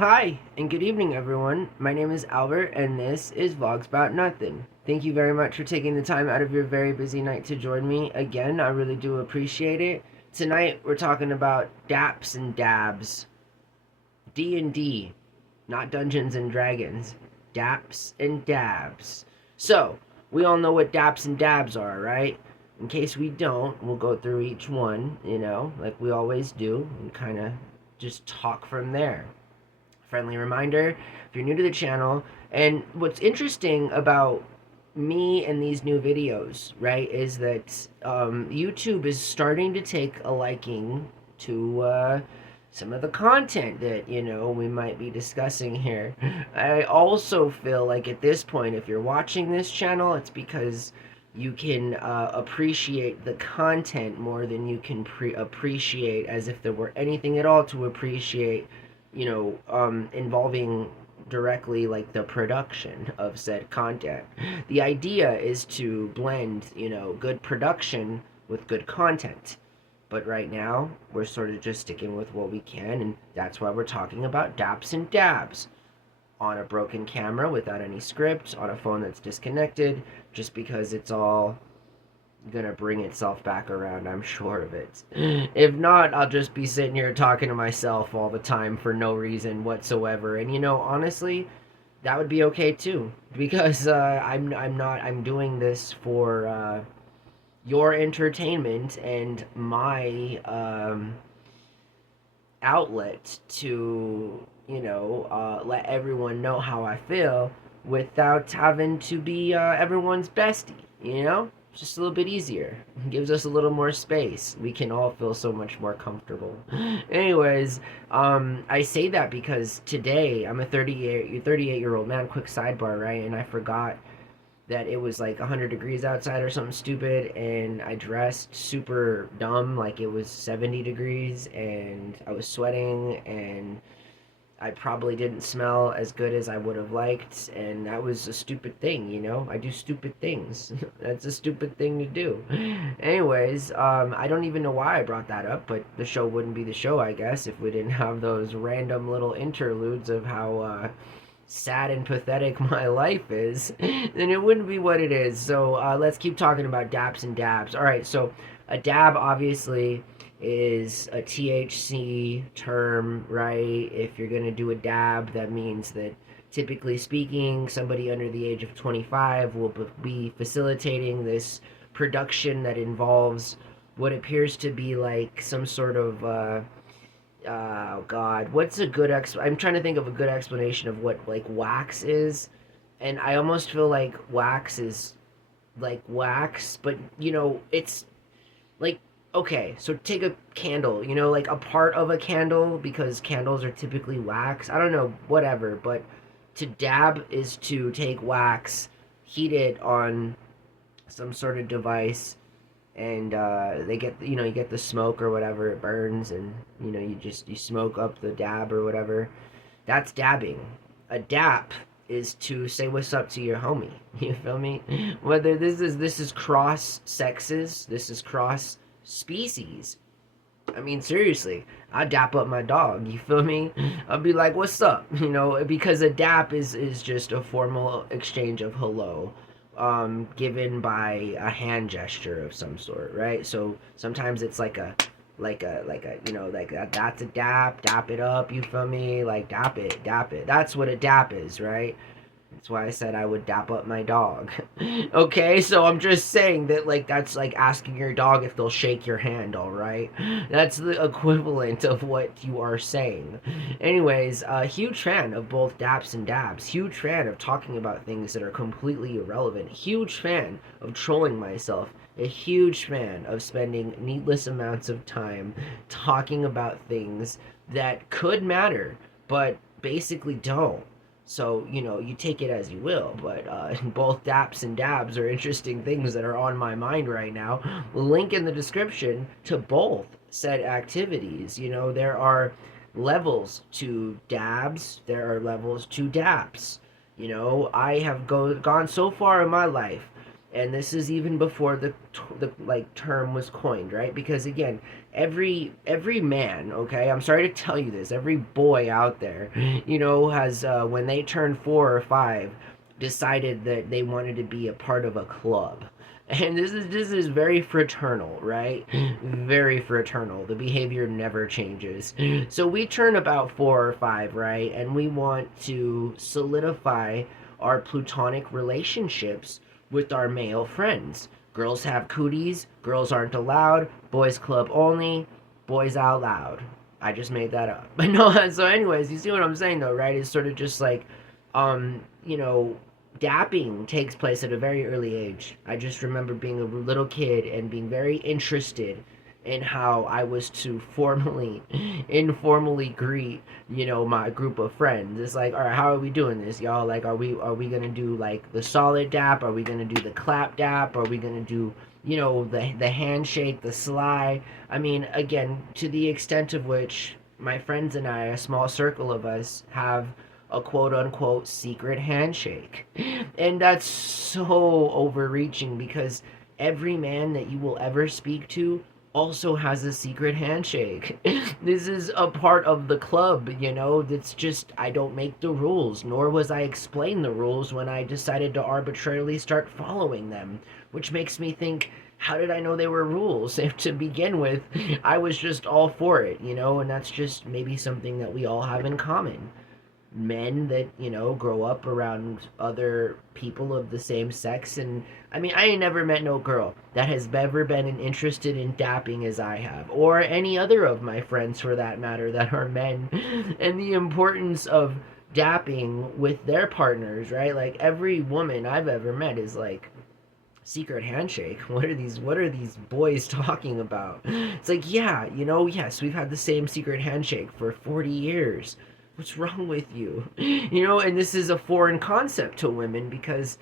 Hi, and good evening, everyone. My name is Albert, and this is Vlogs About Nothing. Thank you very much for taking the time out of your very busy night to join me. Again, I really do appreciate it. Tonight, we're talking about Daps and Dabs. D&D, not Dungeons and Dragons. Daps and Dabs. So, we all know what Daps and Dabs are, right? In case we don't, we'll go through each one, like we always do, and kind of just talk from there. Friendly reminder, if you're new to the channel, and what's interesting about me and these new videos, right, is that YouTube is starting to take a liking to some of the content that, we might be discussing here. I also feel like at this point, if you're watching this channel, it's because you can appreciate the content more than you can appreciate, as if there were anything at all to appreciate, involving directly like the production of said content. The idea is to blend, good production with good content. But right now, we're sort of just sticking with what we can, and that's why we're talking about Daps and Dabs. On a broken camera without any script, on a phone that's disconnected, just because it's all gonna bring itself back around, I'm sure of it. If not, I'll just be sitting here talking to myself all the time for no reason whatsoever. And honestly, that would be okay too, because I'm doing this for your entertainment and my outlet to let everyone know how I feel without having to be everyone's bestie. It's just a little bit easier. It gives us a little more space. We can all feel so much more comfortable. Anyways, I say that because today I'm a 38-year-old man. Quick sidebar, right? And I forgot that it was like 100 degrees outside or something stupid, and I dressed super dumb, like it was 70 degrees, and I was sweating, and I probably didn't smell as good as I would have liked, and that was a stupid thing, I do stupid things. That's a stupid thing to do. Anyways, I don't even know why I brought that up, but the show wouldn't be the show, I guess, if we didn't have those random little interludes of how sad and pathetic my life is. Then it wouldn't be what it is. So let's keep talking about daps and dabs. All right, so a dab obviously is a THC term, right? If you're going to do a dab, that means that typically speaking, somebody under the age of 25 will be facilitating this production that involves what appears to be like some sort of oh god, what's a good I'm trying to think of a good explanation of what like wax is, and I almost feel like wax is like wax, but it's like, okay, so take a candle, like a part of a candle, because candles are typically wax. I don't know, whatever, but to dab is to take wax, heat it on some sort of device, and they get, you get the smoke or whatever, it burns, and you smoke up the dab or whatever. That's dabbing. A dap is to say what's up to your homie. You feel me? Whether this is cross sexes, this is cross species. I mean, seriously, I dap up my dog. You feel me? I'll be like, "What's up?" Because a dap is just a formal exchange of hello, given by a hand gesture of some sort, right? So sometimes it's like that's a dap it up. You feel me? Like dap it. That's what a dap is, right? That's why I said I would dap up my dog. Okay, so I'm just saying that, like, that's like asking your dog if they'll shake your hand, alright? That's the equivalent of what you are saying. Anyways, huge fan of both daps and dabs. Huge fan of talking about things that are completely irrelevant. Huge fan of trolling myself. A huge fan of spending needless amounts of time talking about things that could matter, but basically don't. So, you take it as you will, but both daps and dabs are interesting things that are on my mind right now. Link in the description to both said activities. There are levels to dabs, there are levels to daps. I have gone so far in my life And this is even before the like term was coined, right? Because again, every man, okay, I'm sorry to tell you this, every boy out there, has when they turn 4 or 5, decided that they wanted to be a part of a club. And this is very fraternal, right? Very fraternal. The behavior never changes. So we turn about 4 or 5, right? And we want to solidify our plutonic relationships with our male friends. Girls have cooties, girls aren't allowed, boys club only, boys out loud. I just made that up. But no, so anyways, you see what I'm saying though, right? It's sort of just like um, you know, dapping takes place at a very early age. I just remember being a little kid and being very interested in how I was to formally, informally greet, my group of friends. It's like, all right, how are we doing this, y'all? Like, are we gonna do like the solid dap? Are we gonna do the clap dap? Are we gonna do, the handshake, the sly? I mean, again, to the extent of which my friends and I, a small circle of us, have a quote unquote secret handshake. And that's so overreaching because every man that you will ever speak to also has a secret handshake. This is a part of the club. That's just, I don't make the rules, nor was I explained the rules when I decided to arbitrarily start following them, which makes me think, how did I know they were rules? If to begin with, I was just all for it, and that's just maybe something that we all have in common. Men that grow up around other people of the same sex. And I mean, I ain't never met no girl that has ever been interested in dapping as I have, or any other of my friends for that matter that are men. And the importance of dapping with their partners, right? Like every woman I've ever met is like, secret handshake, what are these boys talking about? It's like, yeah, yes, we've had the same secret handshake for 40 years. What's wrong with you? And this is a foreign concept to women because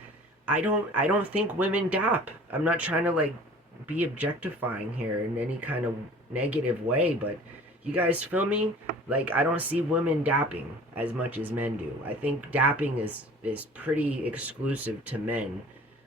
I don't think women dap. I'm not trying to like be objectifying here in any kind of negative way, but you guys feel me? Like, I don't see women dapping as much as men do. I think dapping is pretty exclusive to men.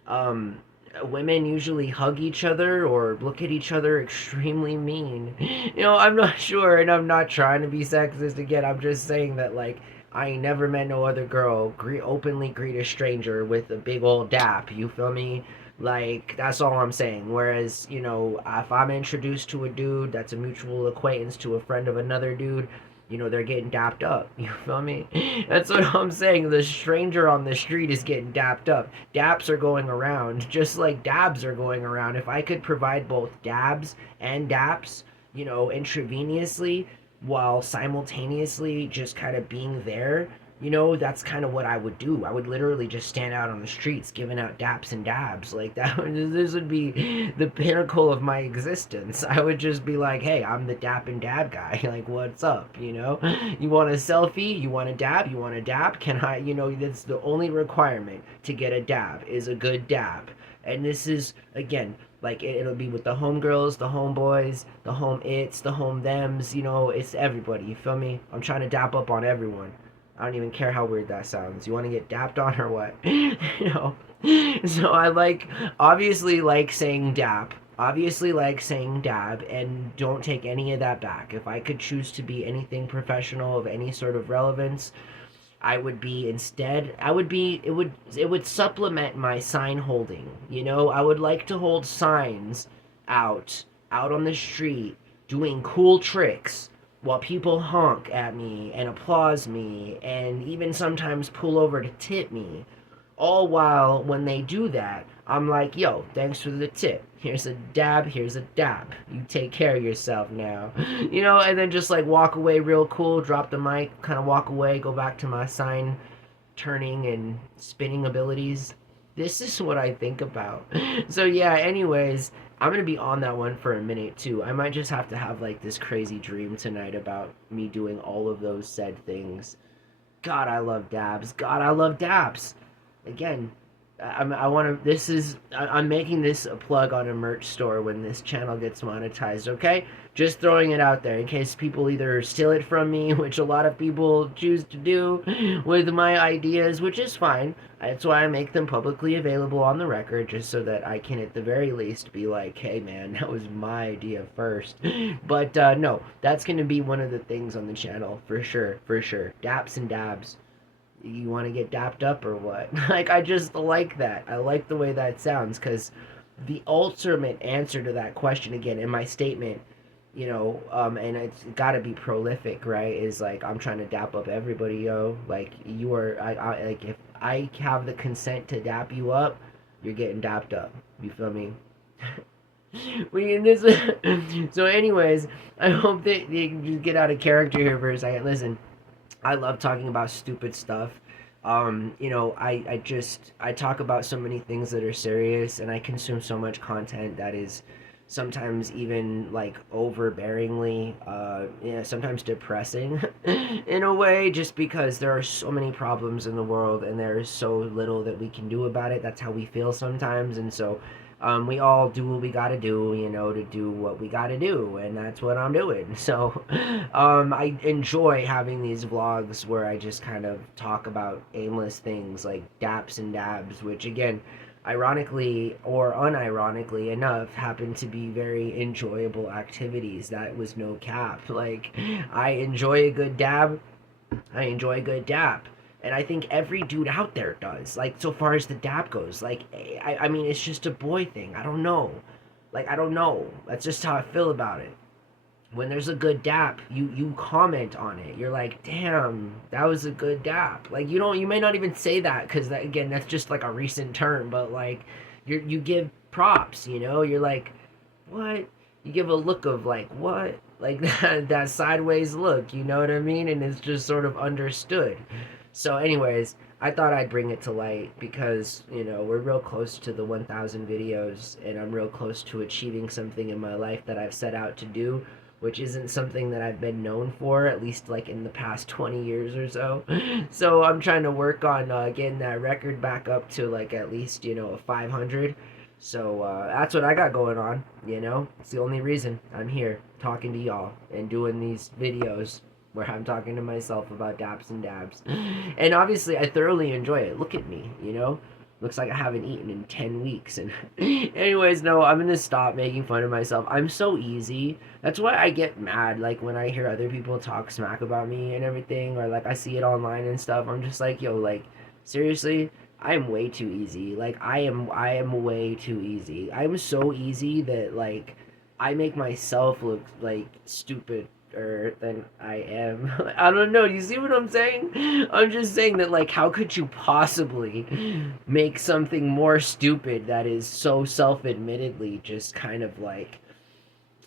um Women usually hug each other or look at each other extremely mean. I'm not sure, and I'm not trying to be sexist again. I'm just saying that, like, I ain't never met no other girl openly greet a stranger with a big old dap. You feel me? Like, that's all I'm saying. Whereas, if I'm introduced to a dude that's a mutual acquaintance to a friend of another dude, they're getting dapped up. You feel me? That's what I'm saying. The stranger on the street is getting dapped up. Daps are going around, just like dabs are going around. If I could provide both dabs and daps, intravenously, while simultaneously just kind of being there, that's kind of what I would do. I would literally just stand out on the streets giving out daps and dabs. Like, this would be the pinnacle of my existence. I would just be like, hey, I'm the dap and dab guy. Like, what's up, You want a selfie? You want a dab? You want a dab? Can I, that's the only requirement to get a dab is a good dab. And this is, again, like, it'll be with the homegirls, the homeboys, the home its, the home thems, it's everybody, you feel me? I'm trying to dap up on everyone. I don't even care how weird that sounds. You want to get dapped on or what? So I obviously like saying dap, obviously like saying dab, and don't take any of that back. If I could choose to be anything professional of any sort of relevance, I would be instead, it would supplement my sign holding. I would like to hold signs out on the street doing cool tricks while people honk at me and applause me and even sometimes pull over to tip me. All while when they do that, I'm like, yo, thanks for the tip. Here's a dab, here's a dab. You take care of yourself now. And then just like walk away real cool, drop the mic, kind of walk away, go back to my sign turning and spinning abilities. This is what I think about. So yeah, anyways, I'm gonna be on that one for a minute too. I might just have to have like this crazy dream tonight about me doing all of those said things. God, I love dabs. God, I love daps. Again, I want to. I'm making this a plug on a merch store when this channel gets monetized. Okay, just throwing it out there in case people either steal it from me, which a lot of people choose to do with my ideas, which is fine. That's why I make them publicly available on the record, just so that I can at the very least be like, hey man, that was my idea first. But no, that's going to be one of the things on the channel, for sure, for sure. Daps and Dabs. You want to get dapped up or what? Like, I just like that. I like the way that sounds, because the ultimate answer to that question, again, in my statement, and it's got to be prolific, right? Is like, I'm trying to dap up everybody, yo. Like, you are, like, if I have the consent to dap you up, you're getting dapped up. You feel me? We in this. So, anyways, I hope that you just get out of character here for a second. Listen, I love talking about stupid stuff. I talk about so many things that are serious, and I consume so much content that is sometimes even like overbearingly, sometimes depressing in a way, just because there are so many problems in the world and there is so little that we can do about it. That's how we feel sometimes, and so we all do what we gotta do, to do what we gotta do, and that's what I'm doing. So, I enjoy having these vlogs where I just kind of talk about aimless things like daps and dabs, which again, ironically or unironically enough, happen to be very enjoyable activities. That was no cap. Like, I enjoy a good dab. I enjoy a good dap. And I think every dude out there does. Like, so far as the dap goes. Like, I mean, it's just a boy thing. I don't know. Like, I don't know. That's just how I feel about it. When there's a good dap, you comment on it. You're like, damn, that was a good dap. Like, you may not even say that, because that, again, that's just like a recent term. But like, you give props. You're like, what? You give a look of like, what? Like, that sideways look. You know what I mean? And it's just sort of understood. So, anyways, I thought I'd bring it to light because, we're real close to the 1,000 videos, and I'm real close to achieving something in my life that I've set out to do, which isn't something that I've been known for, at least like in the past 20 years or so. So I'm trying to work on getting that record back up to like at least, a 500. So that's what I got going on, It's the only reason I'm here talking to y'all and doing these videos where I'm talking to myself about daps and dabs. And obviously, I thoroughly enjoy it. Look at me, Looks like I haven't eaten in 10 weeks. And anyways, no, I'm going to stop making fun of myself. I'm so easy. That's why I get mad, like, when I hear other people talk smack about me and everything, or, like, I see it online and stuff. I'm just like, yo, like, seriously? I am way too easy. Like, I am way too easy. I'm so easy that, like, I make myself look, like, stupid than I am. I don't know. You see what I'm saying? I'm just saying that, like, how could you possibly make something more stupid that is so self-admittedly just kind of like,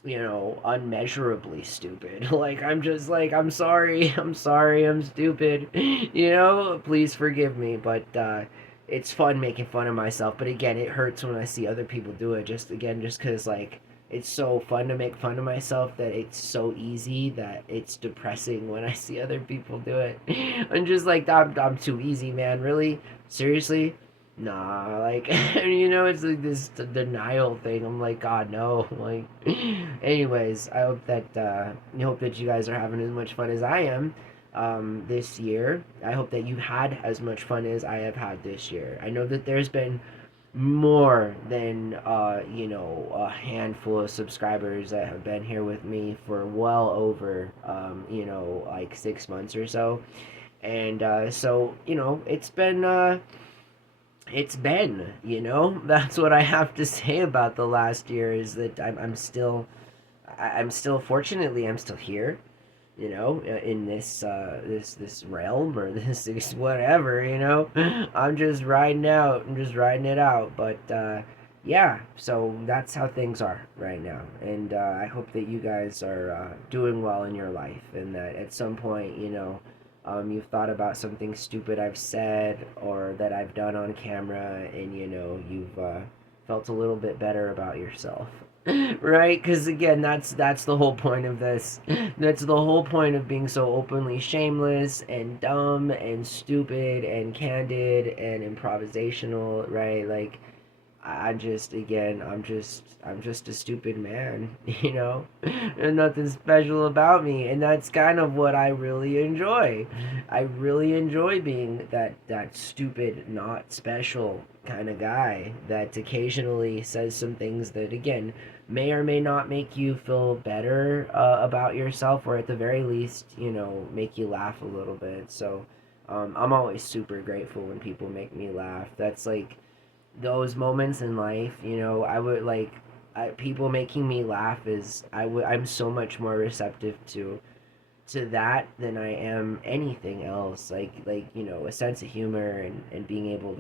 unmeasurably stupid? Like, I'm just like, I'm sorry, I'm stupid. Please forgive me, but it's fun making fun of myself. But again, it hurts when I see other people do it. Just because, like, it's so fun to make fun of myself that it's so easy that it's depressing when I see other people do it. I'm just like, I'm too easy, man. Really? Seriously? Nah, like, it's like this denial thing. I'm like, God, no. Like, anyways, I hope that you guys are having as much fun as I am this year. I hope that you had as much fun as I have had this year. I know that there's been more than a handful of subscribers that have been here with me for well over like 6 months or so. And so it's been that's what I have to say about the last year, is that I'm still fortunately I'm still here, in this realm, or this whatever, I'm just riding it out. But yeah, so that's how things are right now. And I hope that you guys are doing well in your life, and that at some point, you've thought about something stupid I've said or that I've done on camera, and you've felt a little bit better about yourself. Right? Because again, that's the whole point of this. That's the whole point of being so openly shameless and dumb and stupid and candid and improvisational, right? Like, I'm just a stupid man, you know? There's nothing special about me, and that's kind of what I really enjoy. I really enjoy being that stupid, not special kind of guy that occasionally says some things that, again, may or may not make you feel better about yourself, or at the very least, make you laugh a little bit. So, I'm always super grateful when people make me laugh. That's like those moments in life, I would like people making me laugh is I'm so much more receptive to that than I am anything else. Like a sense of humor and being able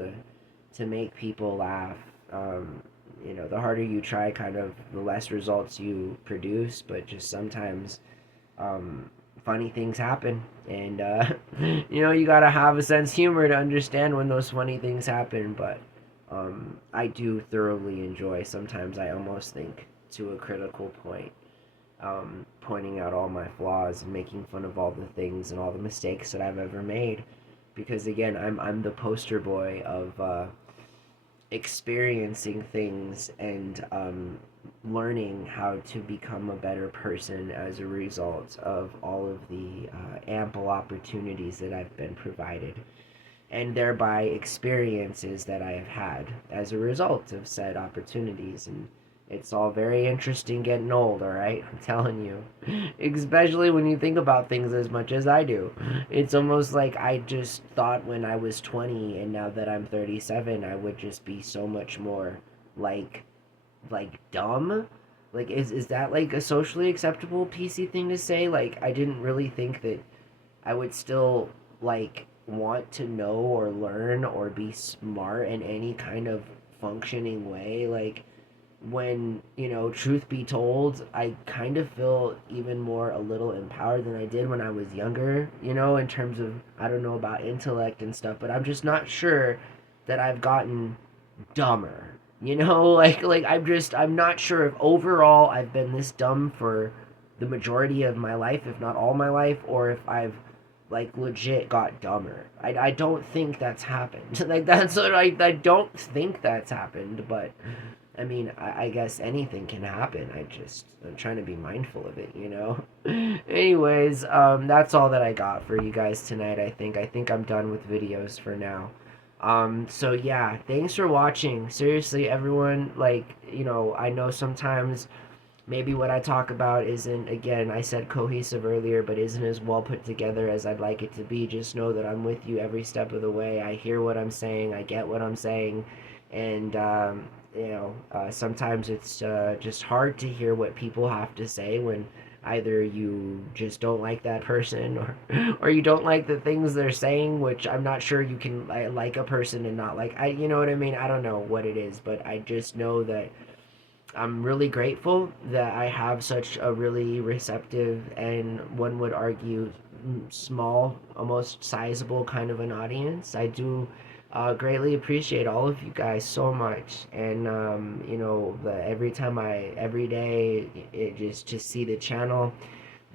to make people laugh. The harder you try, kind of the less results you produce, but just sometimes funny things happen, and you gotta have a sense of humor to understand when those funny things happen. But I do thoroughly enjoy, sometimes I almost think to a critical point, pointing out all my flaws and making fun of all the things and all the mistakes that I've ever made, because again, I'm the poster boy of experiencing things and learning how to become a better person as a result of all of the ample opportunities that I've been provided, and thereby experiences that I have had as a result of said opportunities. And it's all very interesting getting old, alright? I'm telling you. Especially when you think about things as much as I do. It's almost like I just thought when I was 20, and now that I'm 37, I would just be so much more like dumb. Like, is that like a socially acceptable PC thing to say? Like, I didn't really think that I would still like want to know or learn or be smart in any kind of functioning way. Like, when, truth be told, I kind of feel even more a little empowered than I did when I was younger, in terms of, I don't know about intellect and stuff, but I'm just not sure that I've gotten dumber. I'm not sure if overall I've been this dumb for the majority of my life, if not all my life, or if I've like legit got dumber. I don't think that's happened. Like, that's what I don't think that's happened, but I mean, I guess anything can happen. I'm trying to be mindful of it. Anyways, that's all that I got for you guys tonight. I think I'm done with videos for now. So yeah, thanks for watching. Seriously, everyone, like, I know sometimes maybe what I talk about isn't, again, I said cohesive earlier, but isn't as well put together as I'd like it to be. Just know that I'm with you every step of the way. I hear what I'm saying, I get what I'm saying, and sometimes it's just hard to hear what people have to say when either you just don't like that person, or you don't like the things they're saying, which I'm not sure you can like a person and not like, you know what I mean? I don't know what it is, but I just know that I'm really grateful that I have such a really receptive, and one would argue small, almost sizable kind of an audience. I do greatly appreciate all of you guys so much, and every day, it just to see the channel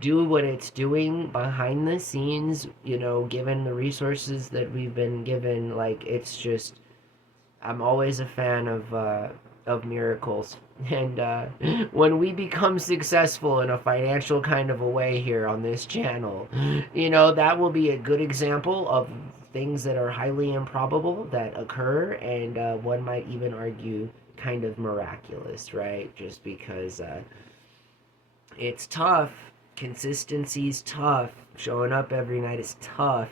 do what it's doing behind the scenes, given the resources that we've been given, like, it's just, I'm always a fan of miracles. And when we become successful in a financial kind of a way here on this channel, that will be a good example of things that are highly improbable that occur, and one might even argue kind of miraculous, right? Just because it's tough. Consistency's tough. Showing up every night is tough.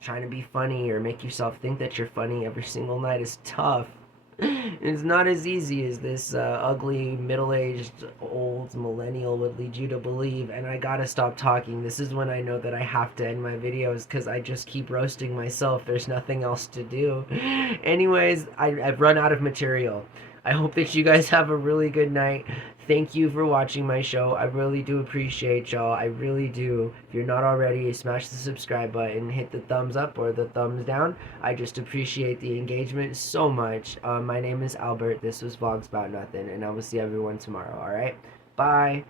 Trying to be funny or make yourself think that you're funny every single night is tough. It's not as easy as this ugly, middle-aged, old millennial would lead you to believe. And I gotta stop talking. This is when I know that I have to end my videos, because I just keep roasting myself. There's nothing else to do. Anyways, I've run out of material. I hope that you guys have a really good night. Thank you for watching my show. I really do appreciate y'all. I really do. If you're not already, smash the subscribe button, hit the thumbs up or the thumbs down. I just appreciate the engagement so much. My name is Albert. This was Vlogs About Nothing, and I will see everyone tomorrow, alright? Bye!